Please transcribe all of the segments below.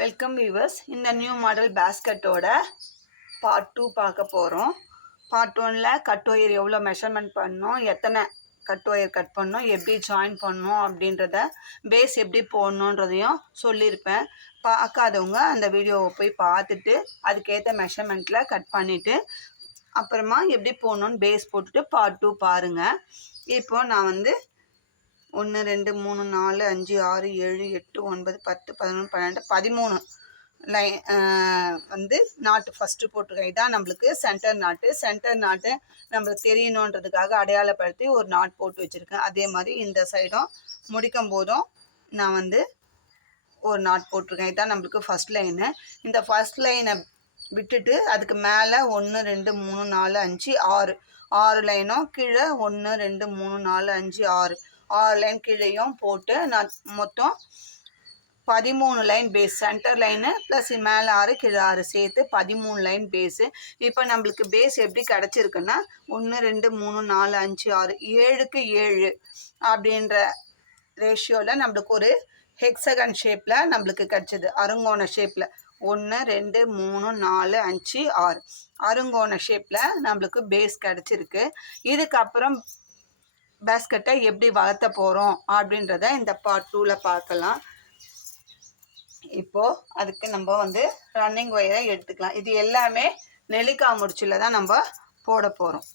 Welcome viewers. இந்த new model பேஸ்கெட்டோட part 2 பார்க்க போகிறோம். பார்ட் 1ல் கட் ஒயர் எவ்வளோ மெஷர்மெண்ட் பண்ணணும், எத்தனை கட் ஒயர் கட் பண்ணணும், எப்படி ஜாயின் பண்ணணும் அப்படின்றத, பேஸ் எப்படி போடணுன்றதையும் சொல்லியிருப்பேன். பார்க்காதவங்க அந்த வீடியோவை போய் பார்த்துட்டு அதுக்கேற்ற மெஷர்மெண்ட்டில் கட் பண்ணிவிட்டு அப்புறமா எப்படி போடணுன்னு பேஸ் போட்டுட்டு பார்ட் 2 பாருங்கள். இப்போது நான் 1 2 3 4 5 6 7 8 9 10 11 12 13 லைன் நாட்டு ஃபஸ்ட்டு போட்டிருக்கேன். இதான் நம்மளுக்கு சென்டர் நாட்டு. சென்டர் நாட்டு நம்மளுக்கு தெரியணுன்றதுக்காக அடையாளப்படுத்தி ஒரு நாட் போட்டு வச்சுருக்கேன். அதே மாதிரி இந்த சைடும் முடிக்கும் போதும் நான் ஒரு நாட் போட்டிருக்கேன். இதான் நம்மளுக்கு ஃபஸ்ட் லைனு. இந்த ஃபஸ்ட் லைனை விட்டுட்டு அதுக்கு மேலே 1 2 3 4 5 6 லைனும் கீழே 1 2 3 4 5 6 லைன் கீழேயும் போட்டு நான் மொத்தம் 13 லைன் பேஸ். சென்டர் லைனு ப்ளஸ் மேலே 6 கீழே 6 சேர்த்து 13 லைன் பேஸு. இப்போ நம்மளுக்கு பேஸ் எப்படி கிடச்சிருக்குன்னா 1 2 3 4 5 6 7க்கு 7 அப்படின்ற ரேஷியோவில் நம்மளுக்கு ஒரு ஹெக்ஸகன் ஷேப்பில் நம்மளுக்கு கிடச்சிது. அருங்கோண ஷேப்பில் 1 2 3 4 5 6 அருங்கோண ஷேப்பில் நம்மளுக்கு பேஸ் கிடச்சிருக்கு. இதுக்கப்புறம் பேஸ்கெட்டை எப்படி வளர்த்த போகிறோம் அப்படின்றத இந்த பார்ட் 2ல் பார்க்கலாம். இப்போது அதுக்கு நம்ம ரன்னிங் ஒயரை எடுத்துக்கலாம். இது எல்லாமே நெல்லிக்காய் முடிச்சில் தான் நம்ம போட போகிறோம்.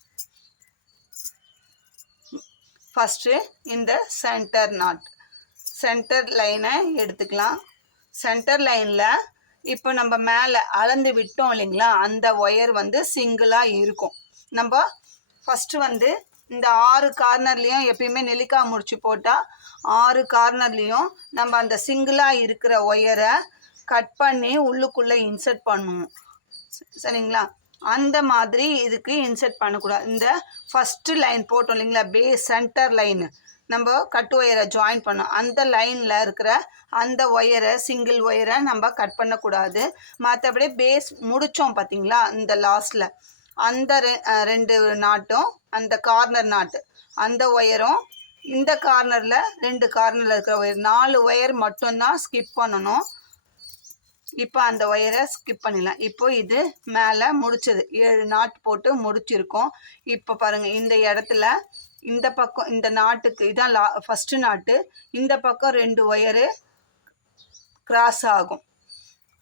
ஃபஸ்ட்டு இந்த சென்டர் நாட், சென்டர் லைனை எடுத்துக்கலாம். சென்டர் லைனில் இப்போ நம்ம மேலே அளந்து விட்டோம் இல்லைங்களா, அந்த ஒயர் சிங்கிளாக இருக்கும். நம்ம ஃபஸ்ட்டு இந்த 6 கார்னர்லேயும் எப்பயுமே நெல்லிக்காய் முடிச்சு போட்டால் 6 கார்னர்லேயும் நம்ம அந்த சிங்கிளாக இருக்கிற ஒயரை கட் பண்ணி உள்ளுக்குள்ளே இன்சர்ட் பண்ணுவோம். சரிங்களா? அந்த மாதிரி இதுக்கு இன்சர்ட் பண்ணக்கூடாது. இந்த ஃபஸ்ட்டு லைன் போட்டோம் இல்லைங்களா, பேஸ் சென்டர் லைனு நம்ம கட் ஒயரை ஜாயின் பண்ணோம். அந்த லைனில் இருக்கிற அந்த ஒயரை, சிங்கிள் ஒயரை நம்ம கட் பண்ணக்கூடாது. மற்றபடி பேஸ் முடித்தோம் பார்த்தீங்களா, இந்த லாஸ்ட்டில் அந்த 2 நாட்டும், அந்த கார்னர் நாட்டு அந்த ஒயரும், இந்த கார்னரில் 2 கார்னரில் இருக்கிற ஒயர் 4 ஒயர் மட்டும்தான் ஸ்கிப் பண்ணணும். இப்போ அந்த ஒயரை ஸ்கிப் பண்ணிடலாம். இப்போ இது மேலே முடிச்சது 7 நாட் போட்டு முடிச்சிருக்கோம். இப்போ பாருங்கள், இந்த இடத்துல இந்த பக்கம் இந்த நாட்டுக்கு இதான் ஃபஸ்ட்டு நாட்டு, இந்த பக்கம் 2 ஒயரு கிராஸ் ஆகும்.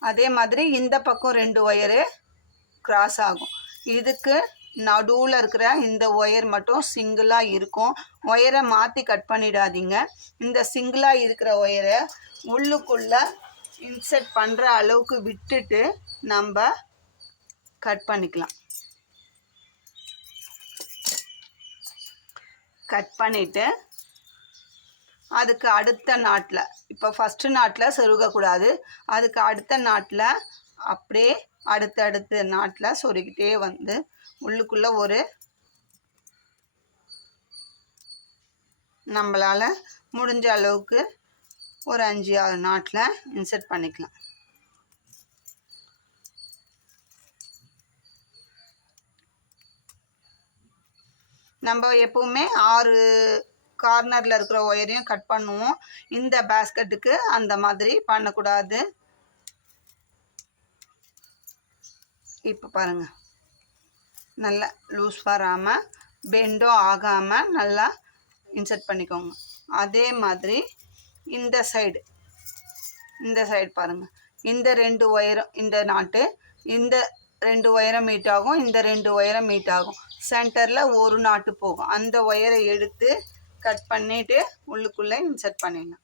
அதே மாதிரி இந்த பக்கம் 2 ஒயரு கிராஸ் ஆகும். இதுக்கு நடுவில் இருக்கிற இந்த ஒயர் மட்டும் சிங்கிளாக இருக்கும். ஒயரை மாற்றி கட் பண்ணிடாதீங்க. இந்த சிங்கிளாக இருக்கிற ஒயரை உள்ளுக்குள்ளே இன்சர்ட் பண்ணுற அளவுக்கு விட்டுட்டு நம்ம கட் பண்ணிக்கலாம். கட் பண்ணிவிட்டு அதுக்கு அடுத்த நாட்டில், இப்போ ஃபஸ்ட்டு நாட்டில் சொருகக்கூடாது, அதுக்கு அடுத்த நாட்டில் அப்படியே அடுத்தடுத்த நாட்டில் சொருகிட்டே உள்ளுக்குள்ளே ஒரு நம்மளால் முடிஞ்ச அளவுக்கு ஒரு 5-6 நாட்டில் இன்சர்ட் பண்ணிக்கலாம். நம்ம எப்பவுமே 6 கார்னரில் இருக்கிற ஒயரையும் கட் பண்ணுவோம். இந்த பேஸ்கெட்டுக்கு அந்த மாதிரி பண்ணக்கூடாது. இப்போ பாருங்கள், நல்லா லூஸ் வராமல் பெண்டும் ஆகாமல் நல்லா இன்சர்ட் பண்ணிக்கோங்க. அதே மாதிரி இந்த சைடு பாருங்கள், இந்த 2 ஒயரும், இந்த நாட்டு இந்த 2 ஒயரம் மீட் ஆகும், இந்த 2 ஒயரம் மீட் ஆகும். சென்டரில் ஒரு நாட்டு போகும். அந்த ஒயரை எடுத்து கட் பண்ணிவிட்டு உள்ளுக்குள்ளே இன்சர்ட் பண்ணிடலாம்.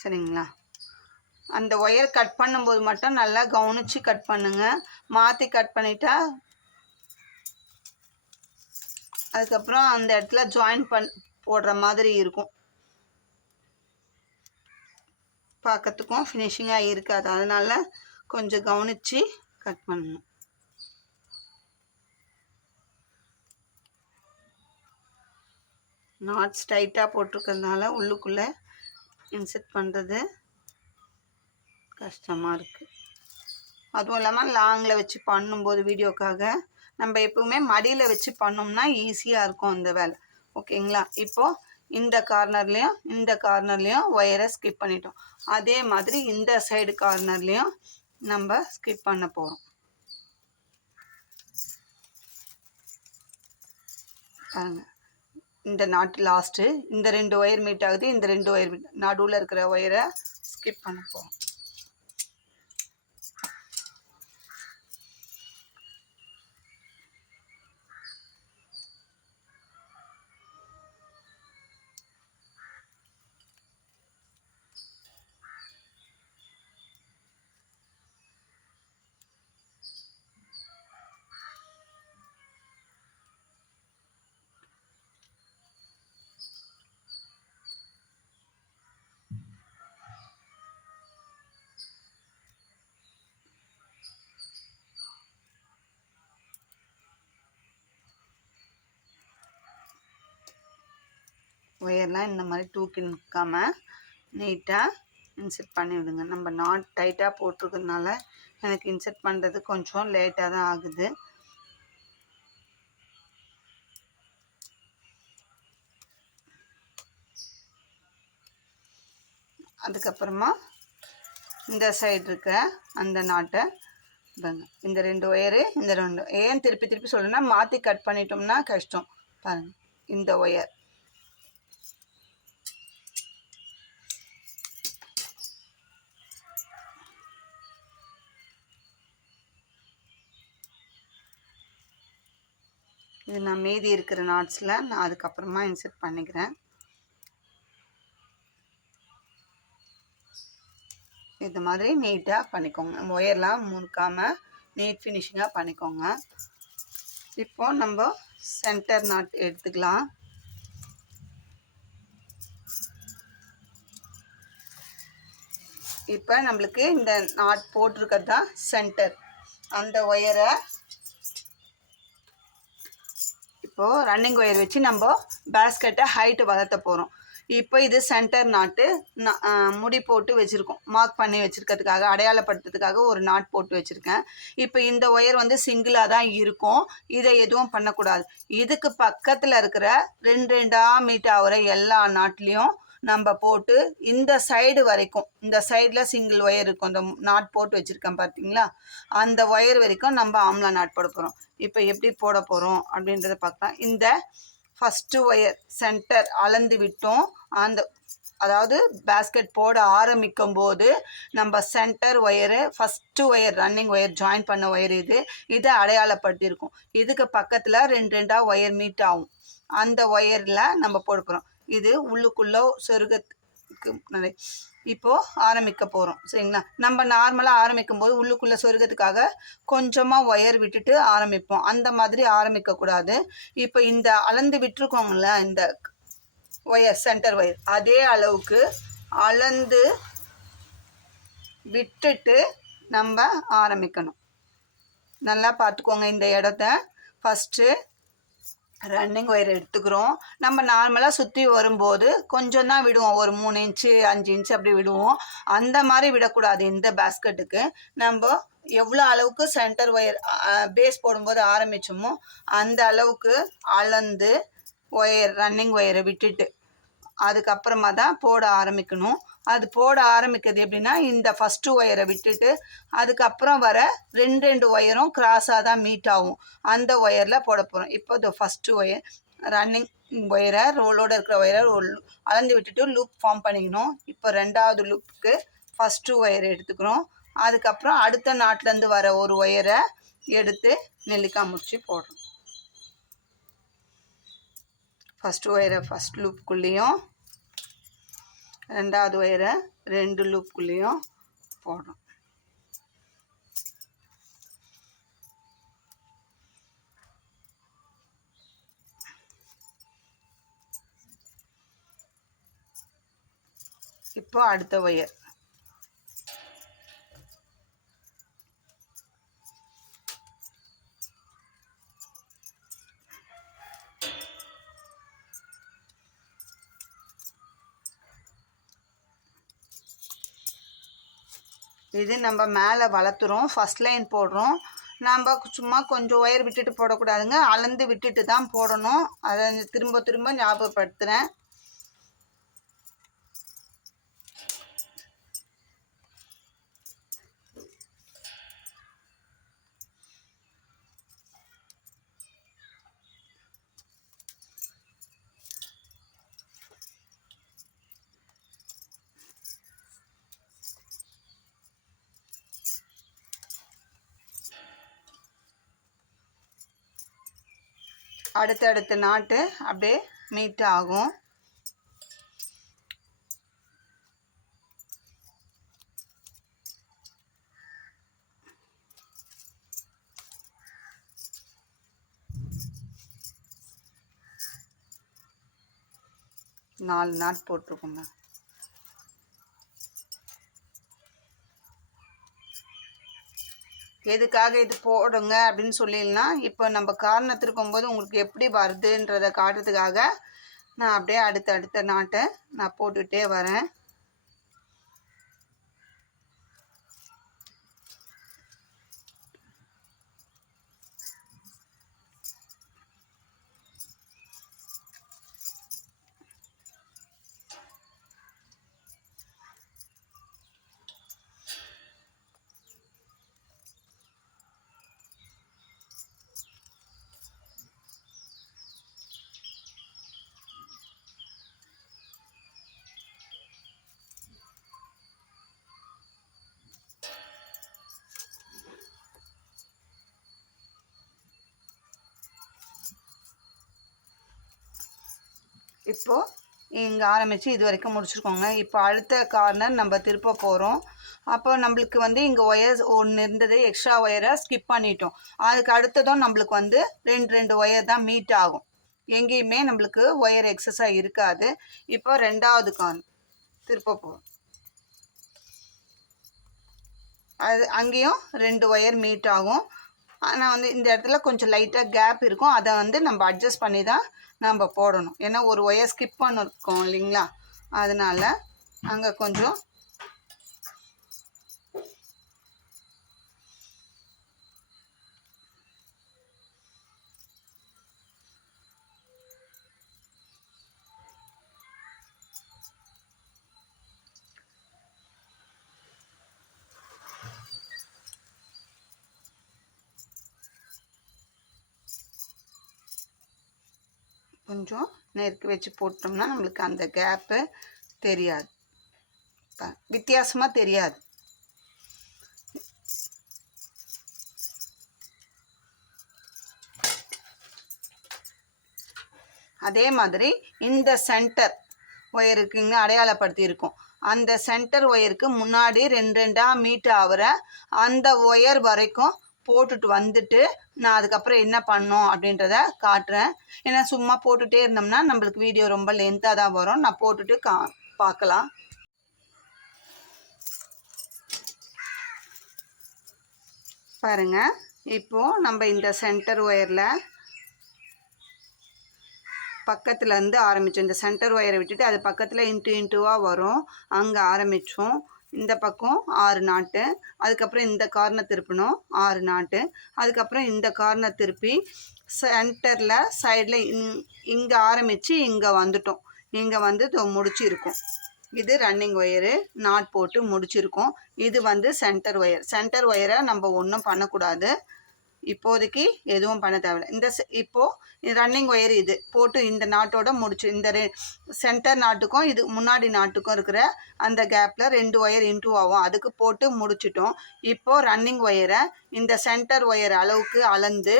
சரிங்களா? அந்த ஒயர் கட் பண்ணும்போது மட்டும் நல்லா கவனித்து கட் பண்ணுங்கள். மாற்றி கட் பண்ணிட்டா அதுக்கப்புறம் அந்த இடத்துல ஜாயின் போடுற மாதிரி இருக்கும். பார்க்கறதுக்கும் ஃபினிஷிங்காக இருக்காது. அதனால் கொஞ்சம் கவனித்து கட் பண்ணணும். நாட் ஸ்ட்ரைட்டாக போட்டிருக்கிறதுனால உள்ளுக்குள்ளே இன்சர்ட் பண்ணுறது கஷ்டமாக இருக்குது. அதுவும் இல்லாமல் லாங்கில் வச்சு பண்ணும்போது வீடியோக்காக நம்ம எப்பவுமே மடியில் வச்சு பண்ணோம்னா ஈஸியாக இருக்கும் அந்த வேலை. ஓகேங்களா? இப்போது இந்த கார்னர்லேயும் ஒயரை ஸ்கிப் பண்ணிட்டோம். அதே மாதிரி இந்த சைடு கார்னர்லேயும் நம்ம ஸ்கிப் பண்ண போகிறோம். பாருங்க, இந்த நாட் லாஸ்ட்டு, இந்த 2 ஒயர் மீட் ஆகுது, இந்த 2 ஒயர் மீட், நடுவில் இருக்கிற ஒயரை ஸ்கிப் பண்ண போகிறோம். ஒயர்லாம் இந்த மாதிரி தூக்கி நிற்காம நீட்டாக இன்செர்ட் பண்ணி விடுங்க. நம்ம நாட் டைட்டாக போட்டிருக்கிறதுனால எனக்கு இன்செர்ட் பண்ணுறது கொஞ்சம் லேட்டாக தான் ஆகுது. அதுக்கப்புறமா இந்த சைடு இருக்க அந்த நாட்டை இந்த 2 ஒயரு, இந்த 2 ஏன் திருப்பி சொல்லுன்னா மாற்றி கட் பண்ணிட்டோம்னா கஷ்டம். பாருங்கள், இந்த ஒயர் இது நான் மீதி இருக்கிற நாட்ஸில் நான் அதுக்கப்புறமா இன்செர்ட் பண்ணிக்கிறேன். இது மாதிரி நீட்டாக பண்ணிக்கோங்க. ஒயர்லாம் முறுக்காமல் நீட் ஃபினிஷிங்காக பண்ணிக்கோங்க. இப்போது நம்ம சென்டர் நாட் எடுத்துக்கலாம். இப்போ நம்மளுக்கு இந்த நாட் போட்டிருக்கிறது தான் சென்டர். அந்த ஒயரை இப்போது ரன்னிங் ஒயர் வச்சு நம்ம பேஸ்கெட்டை ஹைட்டு வளர்த்த போகிறோம். இப்போ இது சென்டர் நாட்டு முடி போட்டு வச்சுருக்கோம், மார்க் பண்ணி வச்சுருக்கிறதுக்காக, அடையாளப்படுத்துறதுக்காக ஒரு நாட் போட்டு வச்சுருக்கேன். இப்போ இந்த ஒயர் வந்து சிங்கிளாக தான் இருக்கும், இதை எதுவும் பண்ணக்கூடாது. இதுக்கு பக்கத்தில் இருக்கிற 2 மீட் ஆகிற எல்லா நாட்லேயும் நம்ம போட்டு இந்த சைடு வரைக்கும், இந்த சைடில் சிங்கிள் ஒயர் இருக்கும், இந்த நாட் போட்டு வச்சுருக்கேன் பார்த்தீங்களா, அந்த ஒயர் வரைக்கும் நம்ம ஆம்லா நாட் போட போகிறோம். இப்போ எப்படி போட போகிறோம் அப்படின்றத பார்க்கலாம். இந்த ஃபஸ்ட்டு ஒயர் சென்டர் அளந்து விட்டோம். அதாவது பேஸ்கெட் போட ஆரம்பிக்கும் போது நம்ம centre wire, first wire running wire join பண்ண ஒயர் இதை அடையாளப்படுத்தியிருக்கோம். இதுக்கு பக்கத்தில் 2 ஒயர் மீட் ஆகும். அந்த ஒயரில் நம்ம போட போகிறோம். இது உள்ளுக்குள்ளே சொருகத்துக்கு இப்போது ஆரம்பிக்க போகிறோம். சரிங்களா? நம்ம நார்மலாக ஆரம்பிக்கும் போது உள்ளுக்குள்ளே சொருகத்துக்காக கொஞ்சமாக ஒயர் விட்டுட்டு ஆரம்பிப்போம். அந்த மாதிரி ஆரம்பிக்கக்கூடாது. இப்போ இந்த அளந்து விட்டுருக்கோங்கள இந்த ஒயர், சென்டர் ஒயர், அதே அளவுக்கு அளந்து விட்டுட்டு நம்ம ஆரம்பிக்கணும். நல்லா பார்த்துக்கோங்க. இந்த இடத்த ஃபஸ்ட்டு ரன்னிங் ஒயர் எடுத்துக்கிறோம். நம்ம நார்மலாக சுற்றி வரும்போது கொஞ்சம் தான் விடுவோம், ஒரு 3 இன்ச்சு 5 இன்ச்சு அப்படி விடுவோம். அந்த மாதிரி விடக்கூடாது. இந்த பேஸ்கெட்டுக்கு நம்ம எவ்வளோ அளவுக்கு சென்டர் ஒயர் பேஸ் போடும்போது ஆரம்பித்தோமோ அந்த அளவுக்கு அளந்து ஒயர் ரன்னிங் ஒயரை விட்டுட்டு அதுக்கப்புறமா தான் போட ஆரம்பிக்கணும். அது போட ஆரம்பிக்கிறது எப்படின்னா, இந்த ஃபஸ்ட்டு ஒயரை விட்டுட்டு அதுக்கப்புறம் வர 2 ஒயரும் கிராஸாக தான் மீட் ஆகும். அந்த ஒயரில் போட போகிறோம். இப்போ இந்த ஃபஸ்ட்டு ஒயர் ரன்னிங் ஒயரை, ரோலோடு இருக்கிற ஒயரை அளந்து விட்டுட்டு லூப் ஃபார்ம் பண்ணிக்கணும். இப்போ 2வது லூப்புக்கு ஃபஸ்ட்டு ஒயர் எடுத்துக்கிறோம். அதுக்கப்புறம் அடுத்த நாட்டிலேருந்து வர ஒரு ஒயரை எடுத்து நெல்லிக்காய் முடிச்சு போடுறோம். ஃபஸ்ட்டு ஒயரை ஃபஸ்ட் லூப்புக்குள்ளேயும் 2வது ஒயரை 2 லூப்புக்குள்ளேயும் போடுறோம். இப்போ அடுத்த ஒயர் இது நம்ம மேலே வளர்த்துறோம். ஃபஸ்ட் லைன் போடுறோம். நம்ம சும்மா கொஞ்சம் ஒயர் விட்டுட்டு போடக்கூடாதுங்க, அளந்து விட்டுட்டு தான் போடணும். அதை திரும்ப ஞாபகப்படுத்துகிறேன். அடுத்தடுத்த நாட்டு அப்படியே மீட் ஆகும். நாலு நாட் போட்டிருக்கோங்க. எதுக்காக இது போடுங்க அப்படின்னு சொல்லிடனா, இப்போ நம்ம காரணம் திருக்கும்போது உங்களுக்கு எப்படி வருதுன்றதை காட்டுறதுக்காக நான் அப்படியே அடுத்த நாட்டை நான் போட்டுகிட்டே வரேன். இப்போது இங்கே ஆரம்பித்து இது வரைக்கும் முடிச்சிருக்கோங்க. இப்போ அடுத்த கார்னர் நம்ம திருப்ப போகிறோம். அப்போ நம்மளுக்கு வந்து இங்கே ஒயர் ஒன்று இருந்தது, எக்ஸ்ட்ரா ஒயரை ஸ்கிப் பண்ணிட்டோம். அதுக்கு அடுத்ததும் நம்மளுக்கு வந்து ரெண்டு ஒயர் தான் மீட் ஆகும். எங்கேயுமே நம்மளுக்கு ஒயர் எக்ஸஸாக இருக்காது. இப்போ ரெண்டாவது கார்னர் திருப்ப போகிறோம். அது அங்கேயும் 2 ஒயர் மீட் ஆகும். ஆனால் வந்து இந்த இடத்துல கொஞ்சம் லைட்டாக கேப் இருக்கும். அதை வந்து நம்ம அட்ஜஸ்ட் பண்ணி தான் நம்ம போடணும். ஏன்னா ஒரு ஒயர் ஸ்கிப் பண்ணிருக்கோம் இல்லைங்களா, அதனால் அங்கே கொஞ்சம் நெருக்கி வச்சு போட்டோம்னா நம்மளுக்கு அந்த கேப்பு தெரியாது, வித்தியாசமாக தெரியாது. அதே மாதிரி இந்த சென்டர் ஒயருக்கு இங்கே அடையாளப்படுத்தி இருக்கும். அந்த சென்டர் ஒயருக்கு முன்னாடி 2 மீட் ஆகிற அந்த ஒயர் வரைக்கும் போட்டுட்டு வந்துட்டு நான் அதுக்கப்புறம் என்ன பண்ணோம் அப்படின்றத காட்டுறேன். ஏன்னா சும்மா போட்டுகிட்டே இருந்தோம்னா நம்மளுக்கு வீடியோ ரொம்ப லென்த்தாக தான் வரும். நான் போட்டுட்டு பார்க்கலாம். பாருங்க, இப்போது நம்ம இந்த சென்டர் ஒயரில் பக்கத்தில் இருந்து ஆரம்பித்தோம். இந்த சென்டர் ஒயரை விட்டுட்டு அது பக்கத்தில் இன்ட்டுவாக வரும், அங்கே ஆரம்பித்தோம். இந்த பக்கம் 6 நாட்டு, அதுக்கப்புறம் இந்த கார்னர் திருப்பணும் 6 நாட்டு, அதுக்கப்புறம் இந்த கார்னர் திருப்பி சென்டரில் சைடில் இங்கே ஆரம்பித்து இங்கே வந்துட்டோம். இங்கே வந்து முடிச்சிருக்கோம். இது ரன்னிங் ஒயரு, நாட் போட்டு முடிச்சிருக்கோம். இது வந்து சென்டர் ஒயர். சென்டர் ஒயரை நம்ம ஒன்றும் பண்ணக்கூடாது, இப்போதைக்கு எதுவும் பண்ண தேவையில்லை. இந்த இப்போது ரன்னிங் ஒயர் இது போட்டு இந்த நாட்டோட முடிச்சு, இந்த சென்டர் நாட்டுக்கும் இது முன்னாடி நாட்டுக்கும் இருக்கிற அந்த கேப்பில் 2 ஒயர் இன்டூ ஆகும், அதுக்கு போட்டு முடிச்சிட்டோம். இப்போது ரன்னிங் ஒயரை இந்த சென்டர் ஒயர் அளவுக்கு அளந்து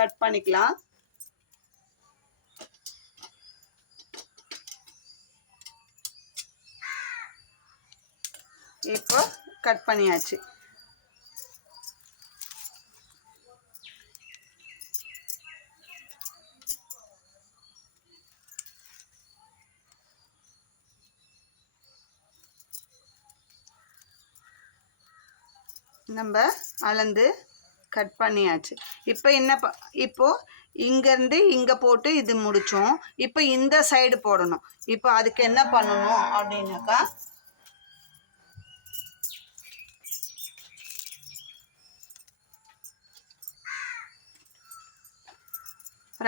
கட் பண்ணிக்கலாம். இப்போ கட் பண்ணியாச்சு. நம்ம அளந்து கட் பண்ணியாச்சு. இப்போ என்ன இப்போது இங்கேருந்து இங்கே போட்டு இது முடித்தோம். இப்போ இந்த சைடு போடணும். இப்போ அதுக்கு என்ன பண்ணணும் அப்படின்னாக்கா,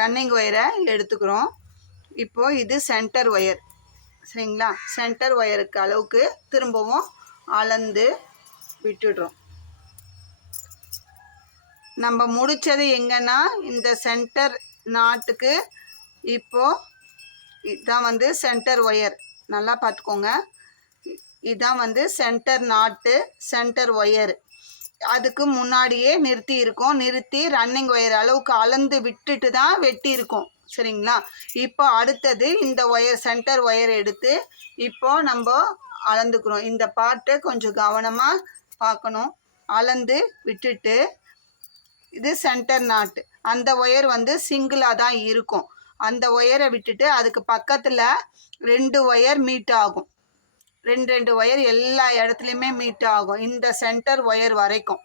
ரன்னிங் ஒயரை எடுத்துக்கிறோம். இப்போது இது சென்டர் ஒயர், சரிங்களா? சென்டர் ஒயருக்கு அளவுக்கு திரும்பவும் அளந்து விட்டுடுறோம். நம்ம முடித்தது எங்கன்னா இந்த சென்டர் நாட்டுக்கு. இப்போது இதுதான் வந்து சென்டர் ஒயர், நல்லா பார்த்துக்கோங்க. இதுதான் வந்து சென்டர் நாட்டு, சென்டர் ஒயர். அதுக்கு முன்னாடியே நிறுத்தி இருக்கோம். நிறுத்தி ரன்னிங் ஒயர் அளவுக்கு அளந்து விட்டுட்டு தான் வெட்டி இருக்கோம். சரிங்களா? இப்போ அடுத்தது இந்த ஒயர் சென்டர் ஒயர் எடுத்து இப்போ நம்ம அளந்துக்கிறோம். இந்த பார்ட்டை கொஞ்சம் கவனமாக பார்க்கணும். அளந்து விட்டுட்டு இது சென்டர் நாட்டு. அந்த ஒயர் வந்து சிங்கிளாக தான் இருக்கும். அந்த ஒயரை விட்டுட்டு அதுக்கு பக்கத்தில் 2 ஒயர் மீட் ஆகும். 2 ஒயர் எல்லா இடத்துலையுமே மீட் ஆகும். இந்த சென்டர் ஒயர் வரைக்கும்.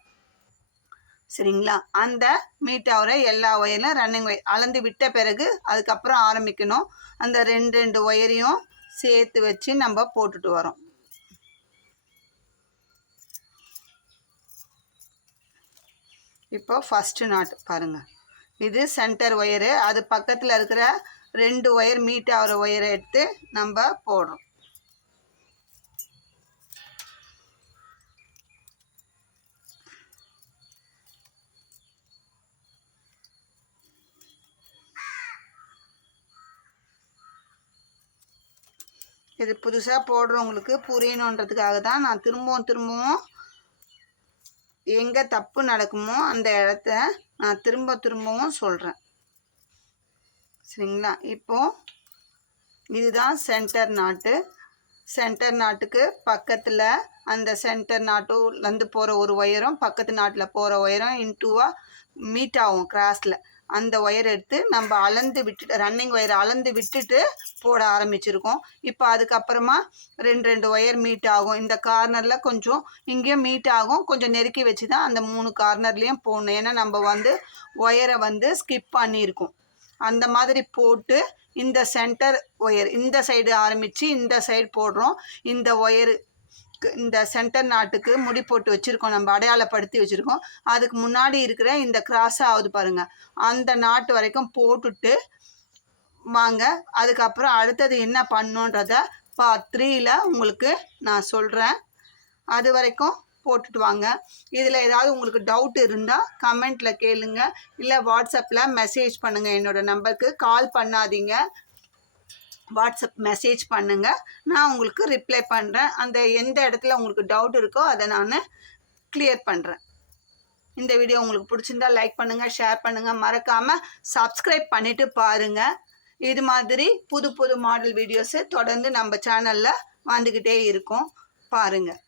சரிங்களா? அந்த மீட் ஆகிற எல்லா ஒயர்லையும் ரன்னிங் ஒயர் அளந்து விட்ட பிறகு அதுக்கப்புறம் ஆரம்பிக்கணும். அந்த 2 ஒயரையும் சேர்த்து வச்சு நம்ம போட்டுட்டு வரோம். இப்போ ஃபஸ்ட்டு நாட் பாருங்கள். இது சென்டர் ஒயரு. அது பக்கத்தில் இருக்கிற 2 ஒயர் மீட் ஆகிற ஒயரை எடுத்து நம்ம போடுறோம். இது புதுசாக போடுறவங்களுக்கு புரியணுன்றதுக்காக தான் நான் திரும்பவும் எங்கே தப்பு நடக்குமோ அந்த இடத்த நான் திரும்பவும் சொல்கிறேன். சரிங்களா? இப்போது இதுதான் சென்டர் நாட்டு. சென்டர் நாட்டுக்கு பக்கத்தில் அந்த சென்டர் நாட்டுலேருந்து போகிற ஒரு ஒயரும் பக்கத்து நாட்டில் போகிற ஒயரும் இன்டூவாக மீட் ஆகும் கிராஸில். அந்த ஒயர் எடுத்து நம்ம அளந்து விட்டுட்டு ரன்னிங் ஒயர் அளந்து விட்டுட்டு போட ஆரம்பிச்சிருக்கோம். இப்போ அதுக்கப்புறமா 2 ஒயர் மீட் ஆகும். இந்த கார்னரில் கொஞ்சம் இங்கேயும் மீட் ஆகும். கொஞ்சம் நெருக்கி வச்சு தான் அந்த 3 கார்னர்லேயும் போடணும். ஏன்னா நம்ம வந்து ஒயரை வந்து ஸ்கிப் பண்ணியிருக்கோம். அந்த மாதிரி போட்டு இந்த சென்டர் ஒயர் இந்த சைடு ஆரம்பித்து இந்த சைடு போடுறோம். இந்த ஒயரு இந்த சென்டர் நாட்டுக்கு முடி போட்டு வச்சுருக்கோம். நம்ம அடையாளப்படுத்தி வச்சுருக்கோம். அதுக்கு முன்னாடி இருக்கிற இந்த கிராஸாக ஆகுது பாருங்கள். அந்த நாட்டு வரைக்கும் போட்டுட்டு வாங்க. அதுக்கப்புறம் அடுத்தது என்ன பண்ணணுன்றத பார்ட் 3ல் உங்களுக்கு நான் சொல்கிறேன். அது வரைக்கும் போட்டுட்டு வாங்க. இதில் ஏதாவது உங்களுக்கு டவுட் இருந்தால் கமெண்ட்டில் கேளுங்க. இல்லை வாட்ஸ்அப்பில் மெசேஜ் பண்ணுங்கள். என்னோடய நம்பருக்கு கால் பண்ணாதீங்க. வாட்ஸ்அப் மெசேஜ் பண்ணுங்கள். நான் உங்களுக்கு ரிப்ளை பண்ணுறேன். அந்த எந்த இடத்துல உங்களுக்கு டவுட் இருக்கோ அதை நான் கிளியர் பண்ணுறேன். இந்த வீடியோ உங்களுக்கு பிடிச்சிருந்தா லைக் பண்ணுங்கள், ஷேர் பண்ணுங்கள். மறக்காமல் சப்ஸ்கிரைப் பண்ணிவிட்டு பாருங்கள். இது மாதிரி புது மாடல் வீடியோஸு தொடர்ந்து நம்ம சேனலில் வந்துக்கிட்டே இருக்கும். பாருங்கள்.